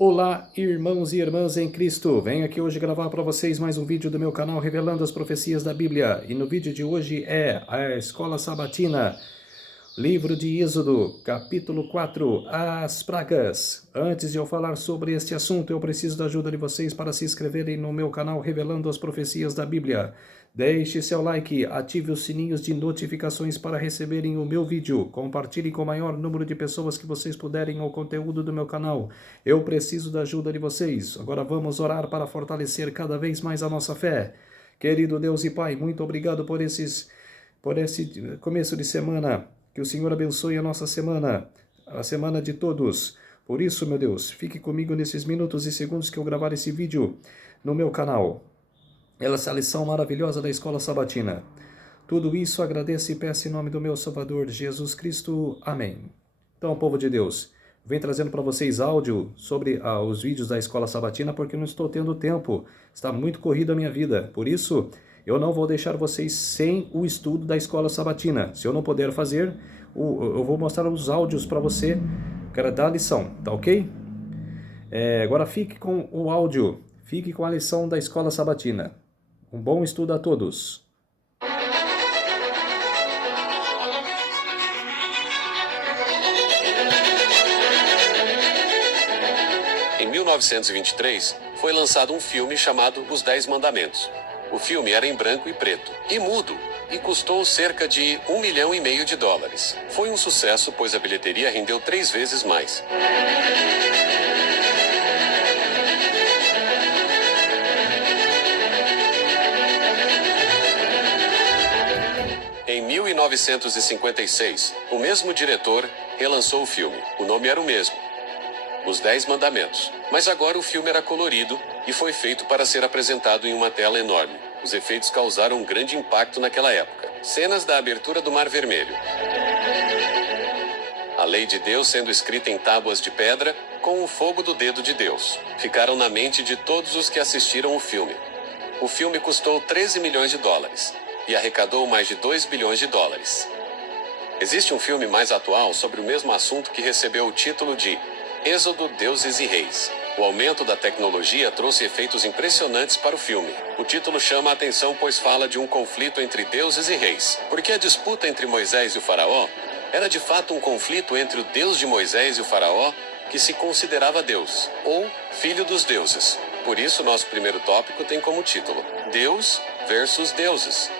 Olá, irmãos e irmãs em Cristo. Venho aqui hoje gravar para vocês mais um vídeo do meu canal revelando as profecias da Bíblia. E no vídeo de hoje é a Escola Sabatina, livro de Êxodo, capítulo 4, as pragas. Antes de eu falar sobre este assunto, eu preciso da ajuda de vocês para se inscreverem no meu canal revelando as profecias da Bíblia. Deixe seu like, ative os sininhos de notificações para receberem o meu vídeo. Compartilhe com o maior número de pessoas que vocês puderem o conteúdo do meu canal. Eu preciso da ajuda de vocês. Agora vamos orar para fortalecer cada vez mais a nossa fé. Querido Deus e Pai, muito obrigado por esse começo de semana. Que o Senhor abençoe a nossa semana, a semana de todos. Por isso, meu Deus, fique comigo nesses minutos e segundos que eu gravar esse vídeo no meu canal. Essa lição maravilhosa da Escola Sabatina. Tudo isso agradeço e peço em nome do meu Salvador, Jesus Cristo. Amém. Então, povo de Deus, venho trazendo para vocês áudio sobre os vídeos da Escola Sabatina, porque não estou tendo tempo. Está muito corrida a minha vida. Por isso, eu não vou deixar vocês sem o estudo da Escola Sabatina. Se eu não puder fazer, eu vou mostrar os áudios para você da lição, tá ok? Agora fique com o áudio, fique com a lição da Escola Sabatina. Um bom estudo a todos. Em 1923, foi lançado um filme chamado Os 10 Mandamentos. O filme era em branco e preto, e mudo, e custou cerca de US$ 1,5 milhão. Foi um sucesso, pois a bilheteria rendeu 3 vezes mais. Em 1956, o mesmo diretor relançou o filme. O nome era o mesmo, Os 10 Mandamentos. Mas agora o filme era colorido e foi feito para ser apresentado em uma tela enorme. Os efeitos causaram um grande impacto naquela época. Cenas da abertura do Mar Vermelho. A lei de Deus sendo escrita em tábuas de pedra, com o fogo do dedo de Deus, ficaram na mente de todos os que assistiram o filme. O filme custou US$ 13 milhões e arrecadou mais de US$ 2 bilhões. Existe um filme mais atual sobre o mesmo assunto que recebeu o título de Êxodo, Deuses e Reis. O aumento da tecnologia trouxe efeitos impressionantes para o filme. O título chama a atenção pois fala de um conflito entre deuses e reis. Porque a disputa entre Moisés e o faraó era de fato um conflito entre o Deus de Moisés e o faraó, que se considerava Deus, ou filho dos deuses. Por isso nosso primeiro tópico tem como título Deus versus deuses.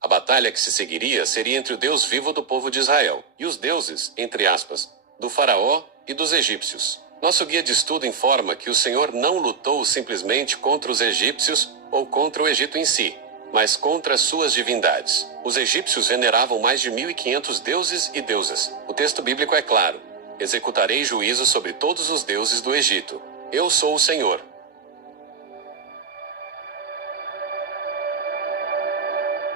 A batalha que se seguiria seria entre o Deus vivo do povo de Israel e os deuses, entre aspas, do faraó e dos egípcios. Nosso guia de estudo informa que o Senhor não lutou simplesmente contra os egípcios ou contra o Egito em si, mas contra suas divindades. Os egípcios veneravam mais de 1.500 deuses e deusas. O texto bíblico é claro: executarei juízo sobre todos os deuses do Egito. Eu sou o Senhor.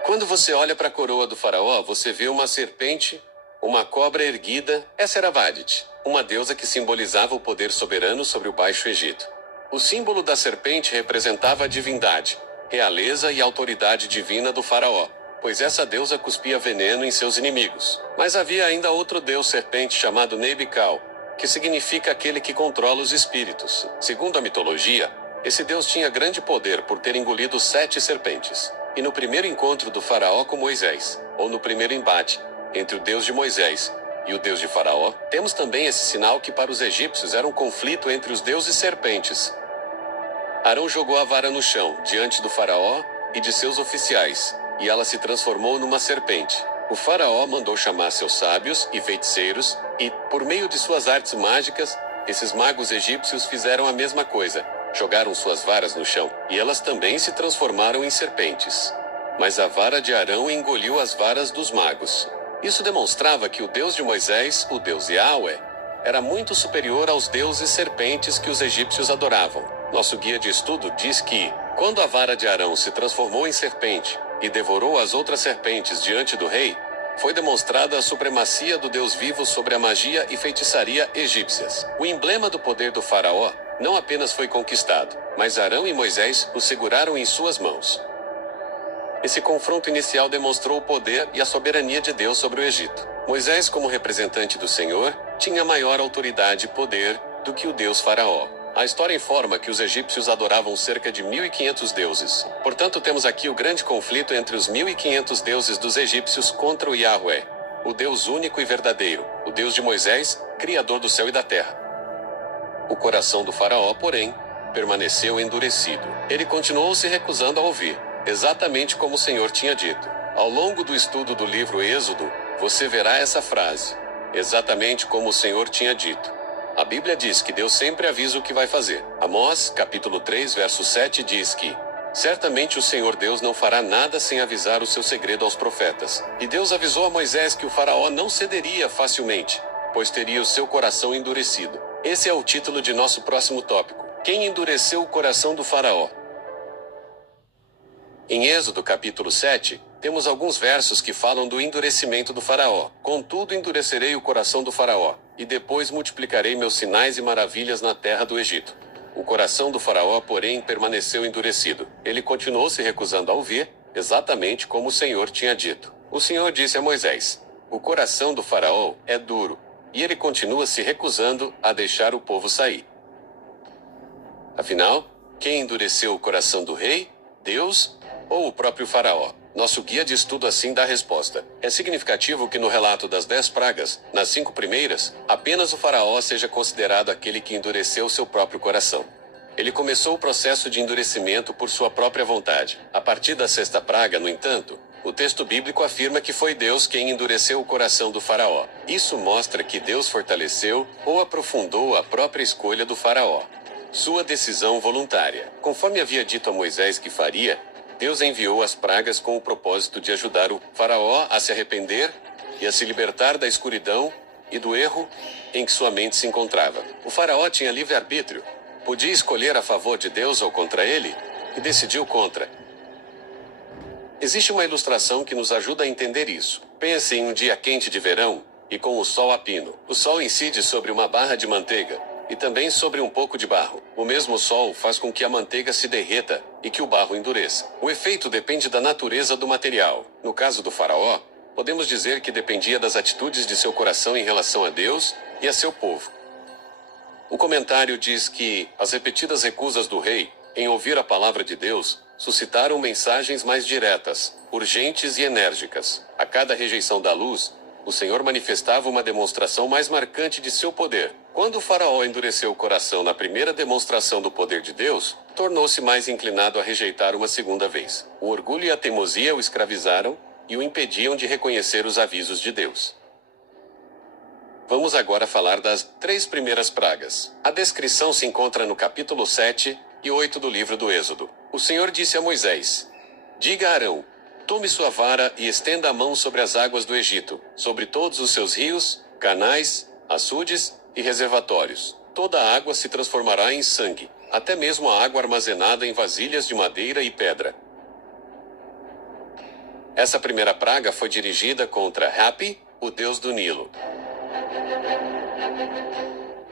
Quando você olha para a coroa do faraó, você vê uma serpente, uma cobra erguida. Essa era Vadit, uma deusa que simbolizava o poder soberano sobre o Baixo Egito. O símbolo da serpente representava a divindade, realeza e autoridade divina do faraó, pois essa deusa cuspia veneno em seus inimigos. Mas havia ainda outro deus serpente chamado Nebical, que significa aquele que controla os espíritos. Segundo a mitologia, esse deus tinha grande poder por ter engolido 7 serpentes. E no primeiro encontro do faraó com Moisés, ou no primeiro embate entre o Deus de Moisés e o Deus de Faraó, temos também esse sinal que para os egípcios era um conflito entre os deuses serpentes. Arão jogou a vara no chão, diante do faraó e de seus oficiais, e ela se transformou numa serpente. O faraó mandou chamar seus sábios e feiticeiros, e, por meio de suas artes mágicas, esses magos egípcios fizeram a mesma coisa. Jogaram suas varas no chão, e elas também se transformaram em serpentes. Mas a vara de Arão engoliu as varas dos magos. Isso demonstrava que o Deus de Moisés, o Deus Yahweh, era muito superior aos deuses serpentes que os egípcios adoravam. Nosso guia de estudo diz que, quando a vara de Arão se transformou em serpente e devorou as outras serpentes diante do rei, foi demonstrada a supremacia do Deus vivo sobre a magia e feitiçaria egípcias. O emblema do poder do faraó não apenas foi conquistado, mas Arão e Moisés o seguraram em suas mãos. Esse confronto inicial demonstrou o poder e a soberania de Deus sobre o Egito. Moisés, como representante do Senhor, tinha maior autoridade e poder, do que o deus Faraó. A história informa que os egípcios adoravam cerca de 1.500 deuses. Portanto, temos aqui o grande conflito entre os 1.500 deuses dos egípcios contra o Yahweh, o Deus único e verdadeiro, o Deus de Moisés, Criador do céu e da terra. O coração do Faraó, porém, permaneceu endurecido. Ele continuou se recusando a ouvir, exatamente como o Senhor tinha dito. Ao longo do estudo do livro Êxodo, você verá essa frase, exatamente como o Senhor tinha dito. A Bíblia diz que Deus sempre avisa o que vai fazer. Amós, capítulo 3, verso 7 diz que certamente o Senhor Deus não fará nada sem avisar o seu segredo aos profetas. E Deus avisou a Moisés que o Faraó não cederia facilmente, pois teria o seu coração endurecido. Esse é o título de nosso próximo tópico. Quem endureceu o coração do Faraó? Em Êxodo capítulo 7, temos alguns versos que falam do endurecimento do Faraó. Contudo, endurecerei o coração do Faraó, e depois multiplicarei meus sinais e maravilhas na terra do Egito. O coração do Faraó, porém, permaneceu endurecido. Ele continuou se recusando a ouvir, exatamente como o Senhor tinha dito. O Senhor disse a Moisés: o coração do Faraó é duro, e ele continua se recusando a deixar o povo sair. Afinal, quem endureceu o coração do rei? Deus ou o próprio Faraó? Nosso guia de estudo assim dá a resposta. É significativo que no relato das 10 pragas, nas 5 primeiras, apenas o Faraó seja considerado aquele que endureceu seu próprio coração. Ele começou o processo de endurecimento por sua própria vontade. A partir da 6ª praga, no entanto, o texto bíblico afirma que foi Deus quem endureceu o coração do Faraó. Isso mostra que Deus fortaleceu ou aprofundou a própria escolha do Faraó. Sua decisão voluntária. Conforme havia dito a Moisés que faria, Deus enviou as pragas com o propósito de ajudar o Faraó a se arrepender e a se libertar da escuridão e do erro em que sua mente se encontrava. O Faraó tinha livre-arbítrio, podia escolher a favor de Deus ou contra ele, e decidiu contra. Existe uma ilustração que nos ajuda a entender isso. Pense em um dia quente de verão, e com o sol a pino. O sol incide sobre uma barra de manteiga, e também sobre um pouco de barro. O mesmo sol faz com que a manteiga se derreta e que o barro endureça. O efeito depende da natureza do material. No caso do Faraó, podemos dizer que dependia das atitudes de seu coração em relação a Deus e a seu povo. O comentário diz que as repetidas recusas do rei em ouvir a palavra de Deus suscitaram mensagens mais diretas, urgentes e enérgicas. A cada rejeição da luz, o Senhor manifestava uma demonstração mais marcante de seu poder. Quando o Faraó endureceu o coração na primeira demonstração do poder de Deus, tornou-se mais inclinado a rejeitar uma segunda vez. O orgulho e a teimosia o escravizaram e o impediam de reconhecer os avisos de Deus. Vamos agora falar das 3 primeiras pragas. A descrição se encontra no capítulo 7 e 8 do livro do Êxodo. O Senhor disse a Moisés: diga a Arão: tome sua vara e estenda a mão sobre as águas do Egito, sobre todos os seus rios, canais, açudes e reservatórios. Toda a água se transformará em sangue, até mesmo a água armazenada em vasilhas de madeira e pedra. Essa primeira praga foi dirigida contra Hapi, o deus do Nilo.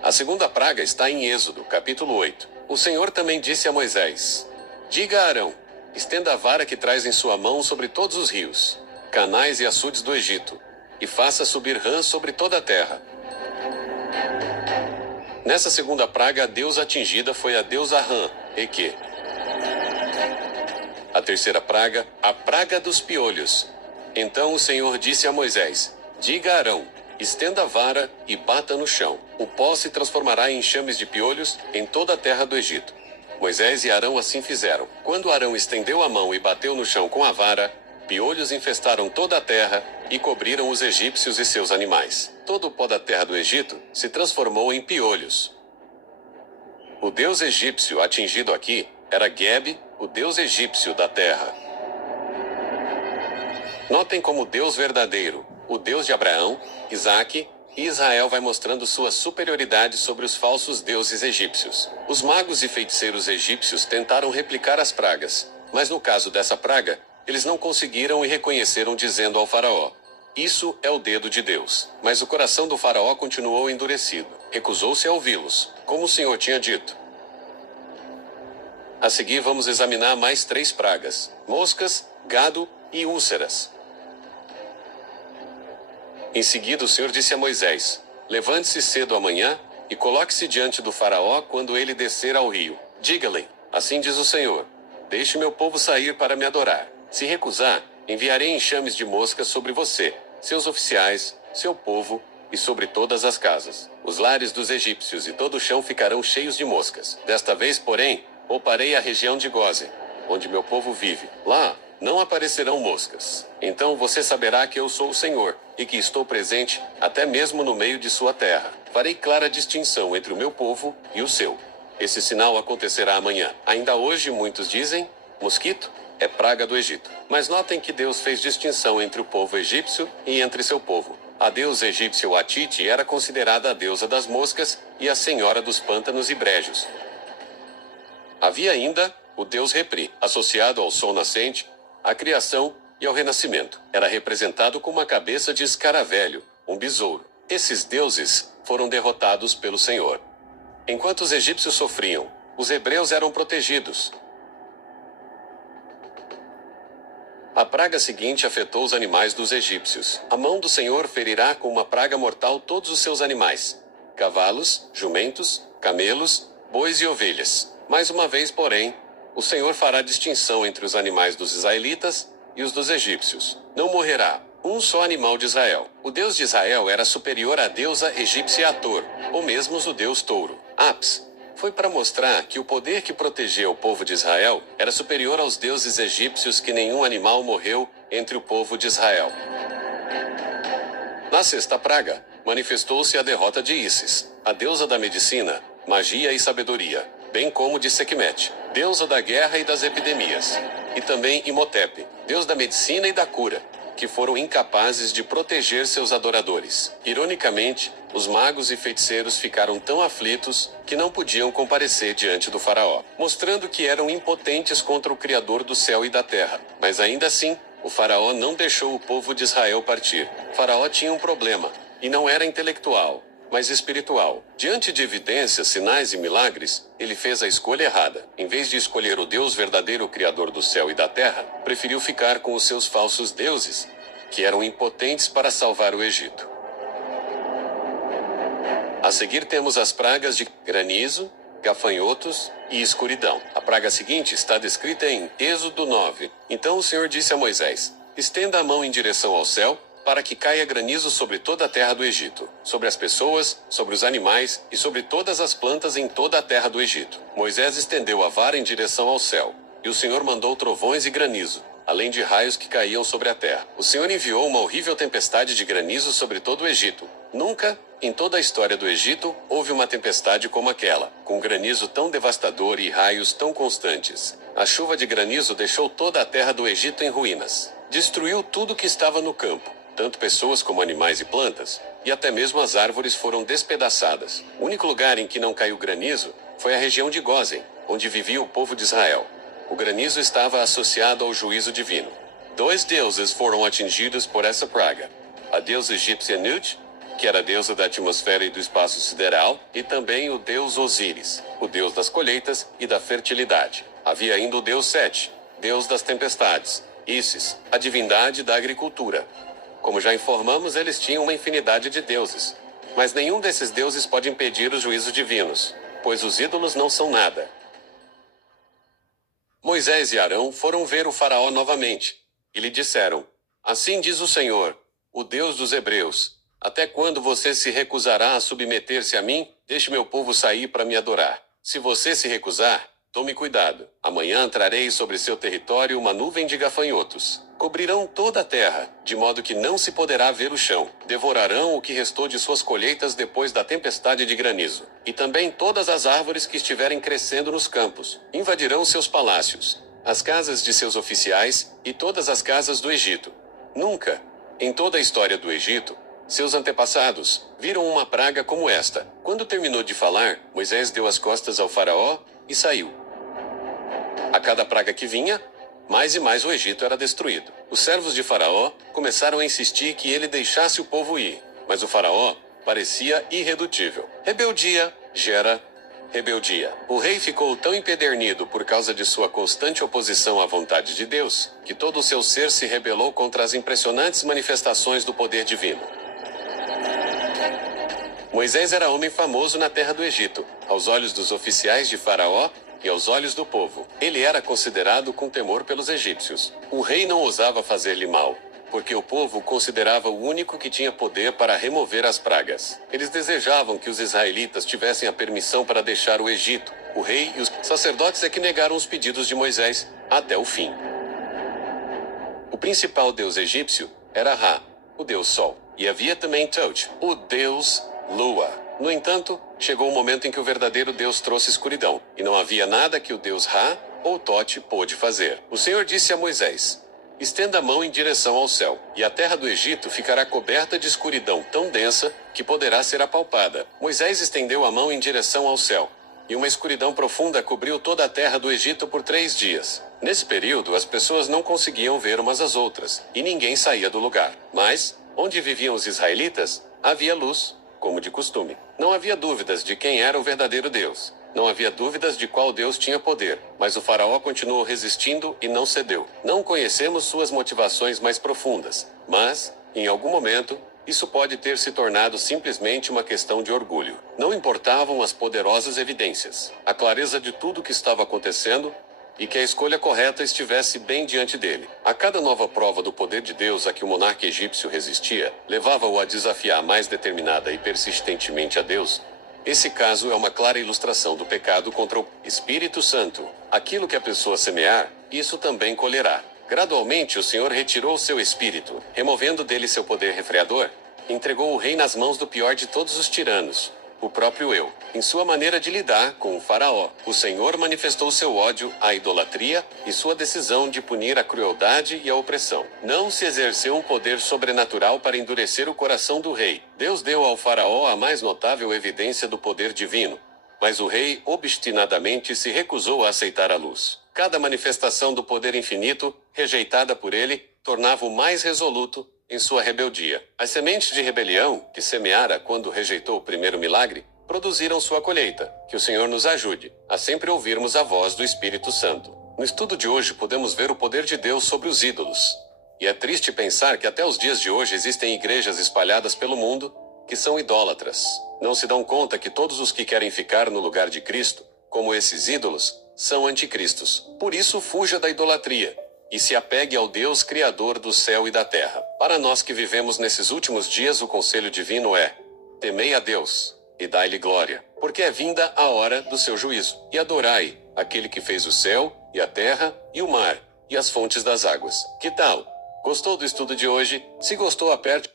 A segunda praga está em Êxodo, capítulo 8. O Senhor também disse a Moisés: diga a Arão: estenda a vara que traz em sua mão sobre todos os rios, canais e açudes do Egito, e faça subir rãs sobre toda a terra. Nessa segunda praga, a deusa atingida foi a deusa Rã, Eque. A terceira praga, a praga dos piolhos. Então o Senhor disse a Moisés: diga a Arão: estenda a vara e bata no chão. O pó se transformará em enxames de piolhos em toda a terra do Egito. Moisés e Arão assim fizeram. Quando Arão estendeu a mão e bateu no chão com a vara, piolhos infestaram toda a terra e cobriram os egípcios e seus animais. Todo o pó da terra do Egito se transformou em piolhos. O deus egípcio atingido aqui era Geb, o deus egípcio da terra. Notem como o Deus verdadeiro, o Deus de Abraão, Isaque e Israel, vai mostrando sua superioridade sobre os falsos deuses egípcios. Os magos e feiticeiros egípcios tentaram replicar as pragas, mas no caso dessa praga, eles não conseguiram e reconheceram, dizendo ao faraó: isso é o dedo de Deus. Mas o coração do faraó continuou endurecido. Recusou-se a ouvi-los, como o Senhor tinha dito. A seguir vamos examinar mais 3 pragas: moscas, gado e úlceras. Em seguida o Senhor disse a Moisés: levante-se cedo amanhã, e coloque-se diante do faraó quando ele descer ao rio. Diga-lhe, assim diz o Senhor, deixe meu povo sair para me adorar. Se recusar, enviarei enxames de moscas sobre você, seus oficiais, seu povo, e sobre todas as casas. Os lares dos egípcios e todo o chão ficarão cheios de moscas. Desta vez, porém, pouparei a região de Gósen, onde meu povo vive. Lá não aparecerão moscas. Então você saberá que eu sou o Senhor, e que estou presente, até mesmo no meio de sua terra. Farei clara distinção entre o meu povo e o seu. Esse sinal acontecerá amanhã. Ainda hoje muitos dizem, mosquito é praga do Egito. Mas notem que Deus fez distinção entre o povo egípcio e entre seu povo. A deusa egípcia Atite era considerada a deusa das moscas e a senhora dos pântanos e brejos. Havia ainda o deus Repri, associado ao sol nascente, à criação e ao renascimento. Era representado com uma cabeça de escaravelho, um besouro. Esses deuses foram derrotados pelo Senhor. Enquanto os egípcios sofriam, os hebreus eram protegidos. A praga seguinte afetou os animais dos egípcios. A mão do Senhor ferirá com uma praga mortal todos os seus animais: cavalos, jumentos, camelos, bois e ovelhas. Mais uma vez, porém, o Senhor fará distinção entre os animais dos israelitas e os dos egípcios. Não morrerá um só animal de Israel. O Deus de Israel era superior à deusa egípcia Ator, ou mesmo o deus touro, Apis. Foi para mostrar que o poder que protegia o povo de Israel era superior aos deuses egípcios, que nenhum animal morreu entre o povo de Israel. Na sexta praga, manifestou-se a derrota de Ísis, a deusa da medicina, magia e sabedoria, bem como de Sekhmet, deusa da guerra e das epidemias, e também Imhotep, deus da medicina e da cura, que foram incapazes de proteger seus adoradores. Ironicamente, os magos e feiticeiros ficaram tão aflitos que não podiam comparecer diante do faraó, mostrando que eram impotentes contra o Criador do céu e da terra. Mas ainda assim, o faraó não deixou o povo de Israel partir. O faraó tinha um problema, e não era intelectual, mas espiritual. Diante de evidências, sinais e milagres, ele fez a escolha errada. Em vez de escolher o Deus verdadeiro, Criador do céu e da terra, preferiu ficar com os seus falsos deuses, que eram impotentes para salvar o Egito. A seguir temos as pragas de granizo, gafanhotos e escuridão. A praga seguinte está descrita em Êxodo 9. Então o Senhor disse a Moisés: estenda a mão em direção ao céu, para que caia granizo sobre toda a terra do Egito, sobre as pessoas, sobre os animais e sobre todas as plantas em toda a terra do Egito. Moisés estendeu a vara em direção ao céu, e o Senhor mandou trovões e granizo, além de raios que caíam sobre a terra. O Senhor enviou uma horrível tempestade de granizo sobre todo o Egito. Nunca, em toda a história do Egito, houve uma tempestade como aquela, com granizo tão devastador e raios tão constantes. A chuva de granizo deixou toda a terra do Egito em ruínas. Destruiu tudo que estava no campo. Tanto pessoas como animais e plantas, e até mesmo as árvores foram despedaçadas. O único lugar em que não caiu granizo foi a região de Gósen, onde vivia o povo de Israel. O granizo estava associado ao juízo divino. 2 deuses foram atingidos por essa praga: a deusa egípcia Nut, que era a deusa da atmosfera e do espaço sideral, e também o deus Osíris, o deus das colheitas e da fertilidade. Havia ainda o deus Sete, deus das tempestades, Ísis, a divindade da agricultura. Como já informamos, eles tinham uma infinidade de deuses. Mas nenhum desses deuses pode impedir os juízos divinos, pois os ídolos não são nada. Moisés e Arão foram ver o faraó novamente, e lhe disseram: assim diz o Senhor, o Deus dos hebreus, até quando você se recusará a submeter-se a mim? Deixe meu povo sair para me adorar. Se você se recusar, tome cuidado. Amanhã trarei sobre seu território uma nuvem de gafanhotos. Cobrirão toda a terra, de modo que não se poderá ver o chão. Devorarão o que restou de suas colheitas depois da tempestade de granizo. E também todas as árvores que estiverem crescendo nos campos. Invadirão seus palácios, as casas de seus oficiais e todas as casas do Egito. Nunca, em toda a história do Egito, seus antepassados viram uma praga como esta. Quando terminou de falar, Moisés deu as costas ao faraó e saiu. A cada praga que vinha, mais e mais o Egito era destruído. Os servos de Faraó começaram a insistir que ele deixasse o povo ir, mas o Faraó parecia irredutível. Rebeldia gera rebeldia. O rei ficou tão empedernido por causa de sua constante oposição à vontade de Deus, que todo o seu ser se rebelou contra as impressionantes manifestações do poder divino. Moisés era homem famoso na terra do Egito, aos olhos dos oficiais de Faraó e aos olhos do povo. Ele era considerado com temor pelos egípcios. O rei não ousava fazer-lhe mal, porque o povo o considerava o único que tinha poder para remover as pragas. Eles desejavam que os israelitas tivessem a permissão para deixar o Egito. O rei e os sacerdotes é que negaram os pedidos de Moisés até o fim. O principal deus egípcio era Ra, o deus Sol, e havia também Tot, o deus Lua. No entanto, chegou o momento em que o verdadeiro Deus trouxe escuridão, e não havia nada que o deus Ra ou Tot pôde fazer. O Senhor disse a Moisés: estenda a mão em direção ao céu, e a terra do Egito ficará coberta de escuridão tão densa que poderá ser apalpada. Moisés estendeu a mão em direção ao céu, e uma escuridão profunda cobriu toda a terra do Egito por 3 dias. Nesse período, as pessoas não conseguiam ver umas às outras, e ninguém saía do lugar. Mas, onde viviam os israelitas, havia luz, como de costume. Não havia dúvidas de quem era o verdadeiro Deus. Não havia dúvidas de qual Deus tinha poder, mas o faraó continuou resistindo e não cedeu. Não conhecemos suas motivações mais profundas, mas, em algum momento, isso pode ter se tornado simplesmente uma questão de orgulho. Não importavam as poderosas evidências, a clareza de tudo o que estava acontecendo, e que a escolha correta estivesse bem diante dele. A cada nova prova do poder de Deus a que o monarca egípcio resistia, levava-o a desafiar mais determinada e persistentemente a Deus. Esse caso é uma clara ilustração do pecado contra o Espírito Santo. Aquilo que a pessoa semear, isso também colherá. Gradualmente o Senhor retirou seu espírito, removendo dele seu poder refreador, entregou o rei nas mãos do pior de todos os tiranos, o próprio eu. Em sua maneira de lidar com o faraó, o Senhor manifestou seu ódio à idolatria e sua decisão de punir a crueldade e a opressão. Não se exerceu um poder sobrenatural para endurecer o coração do rei. Deus deu ao faraó a mais notável evidência do poder divino, mas o rei obstinadamente se recusou a aceitar a luz. Cada manifestação do poder infinito, rejeitada por ele, tornava-o mais resoluto em sua rebeldia. As sementes de rebelião, que semeara quando rejeitou o primeiro milagre, produziram sua colheita. Que o Senhor nos ajude a sempre ouvirmos a voz do Espírito Santo. No estudo de hoje podemos ver o poder de Deus sobre os ídolos. E é triste pensar que até os dias de hoje existem igrejas espalhadas pelo mundo que são idólatras. Não se dão conta que todos os que querem ficar no lugar de Cristo, como esses ídolos, são anticristos. Por isso fuja da idolatria e se apegue ao Deus Criador do céu e da terra. Para nós que vivemos nesses últimos dias, o conselho divino é: temei a Deus e dai-lhe glória, porque é vinda a hora do seu juízo. E adorai aquele que fez o céu e a terra e o mar e as fontes das águas. Que tal? Gostou do estudo de hoje? Se gostou, aperte.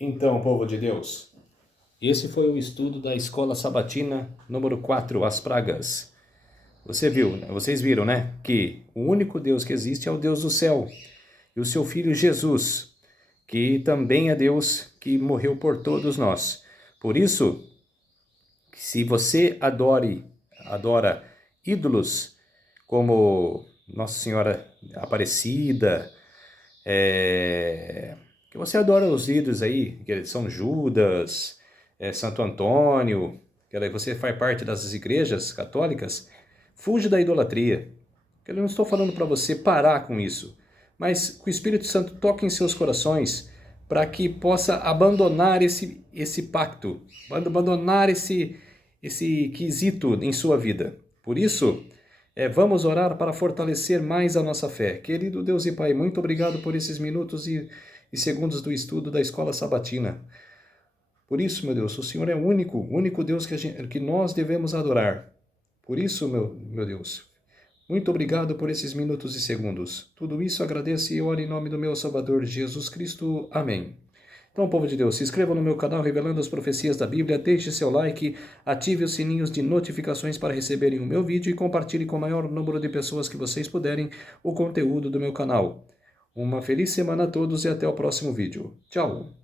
Então, povo de Deus, esse foi o estudo da Escola Sabatina número 4, As Pragas. Vocês viram, né? Que o único Deus que existe é o Deus do céu. E o seu Filho Jesus, que também é Deus, que morreu por todos nós. Por isso, se você adora ídolos como Nossa Senhora Aparecida, que você adora os ídolos aí, que São Judas, Santo Antônio, que você faz parte das igrejas católicas, fuja da idolatria. Eu não estou falando para você parar com isso, mas que o Espírito Santo toque em seus corações para que possa abandonar esse pacto, abandonar esse quesito em sua vida. Por isso, vamos orar para fortalecer mais a nossa fé. Querido Deus e Pai, muito obrigado por esses minutos e segundos do estudo da Escola Sabatina. Por isso, meu Deus, o Senhor é o único Deus que nós devemos adorar. Por isso, meu Deus, muito obrigado por esses minutos e segundos. Tudo isso agradeço e oro em nome do meu Salvador Jesus Cristo. Amém. Então, povo de Deus, se inscreva no meu canal Revelando as Profecias da Bíblia, deixe seu like, ative os sininhos de notificações para receberem o meu vídeo e compartilhe com o maior número de pessoas que vocês puderem o conteúdo do meu canal. Uma feliz semana a todos e até o próximo vídeo. Tchau!